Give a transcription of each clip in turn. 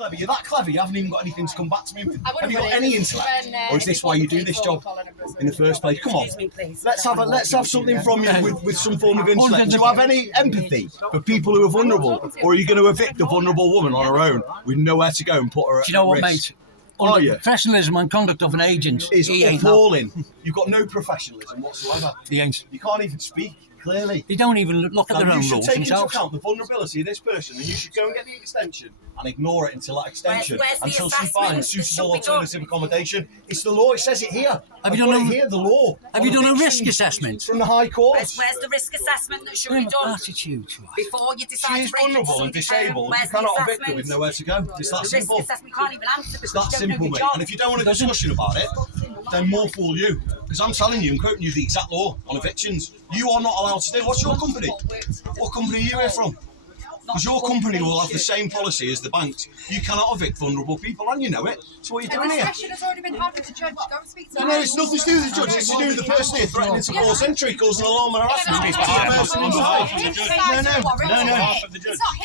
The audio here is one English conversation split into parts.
Clever. You're that clever. You haven't even got anything to come back to me with. Have you got any intellect, or is this why you do this job in the first place? Come on, let's have something from you with some form of intellect. Do you have any empathy for people who are vulnerable, or are you going to evict a vulnerable woman on her own with nowhere to go and put her at risk? Do you know what, mate? Are you? Professionalism and conduct of an agent is appalling. You've got no professionalism whatsoever. He ain't. You can't even speak clearly. They don't even look at their own rules themselves. You should take into account the vulnerability of this person, and you should go and get the extension and ignore it until that extension, until she finds suitable alternative accommodation. It's the law. It says it here. Have you done the law? Have you done a risk assessment from the High Court? Where's the risk assessment that should be done? Attitude. Before you decide she is vulnerable and disabled. You cannot evict her with nowhere to go. It's that simple. Risk assessment, you can't even answer because it's that simple, mate. And if you don't want a discussion about it, then more fool you. Because I'm telling you and quoting you the exact law on evictions. You are not allowed to do. What's your company? What company are you here from? Because your company will have the same policy as the banks. You cannot evict vulnerable people, and you know it. So what are you doing here? The discussion has already been had with the judge. Go and speak to No, it's nothing to do with the judge. It's to do with the person here threatening to force entry, causing alarm and harassment. No.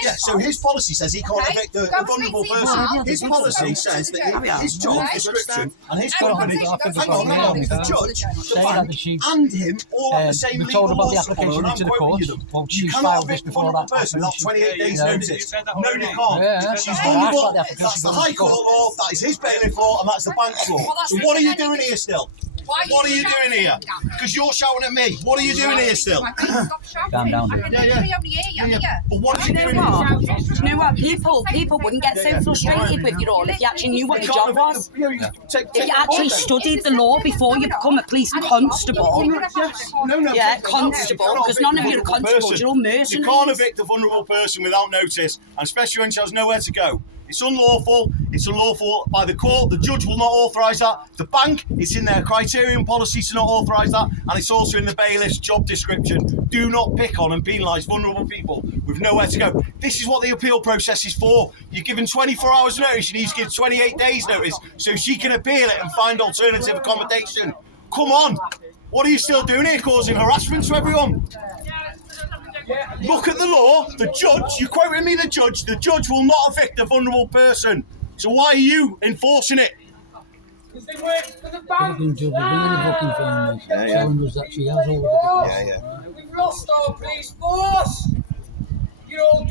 Yeah, so his policy says he can't evict a vulnerable person. His policy says that his job description and his company, hang on, the judge, the bank, and him all have the same legal laws. And I'm quoting you them. You cannot evict a vulnerable person without 28 days notice. No, you can't. She's vulnerable. That's the High Court law. That is his bailiff law, and that's the bank's law. So what are you doing here still? What are you doing here? Because you're shouting at me. What are you doing here still? Calm down. But what are you doing here? You know what? People wouldn't get so frustrated with you all if you actually knew what your job was. If you actually studied the law before you become a police constable. Yeah, constable. Because none of you are constables. You're all mercenaries. You can't evict a vulnerable person without notice, and especially when she has nowhere to go. It's unlawful. It's unlawful by the court. The judge will not authorise that. The bank, it's in their criterion policy to not authorise that, and it's also in the bailiff's job description. Do not pick on and penalise vulnerable people with nowhere to go. This is what the appeal process is for. You're given 24 hours notice. You need to give 28 days notice so she can appeal it and find alternative accommodation. Come on. What are you still doing here, causing harassment to everyone? Look at the law. The judge, you quoted me the judge will not evict a vulnerable person. So why are you enforcing it? Because they work for the bank. Telling us that she has all the We've lost our police force. You're all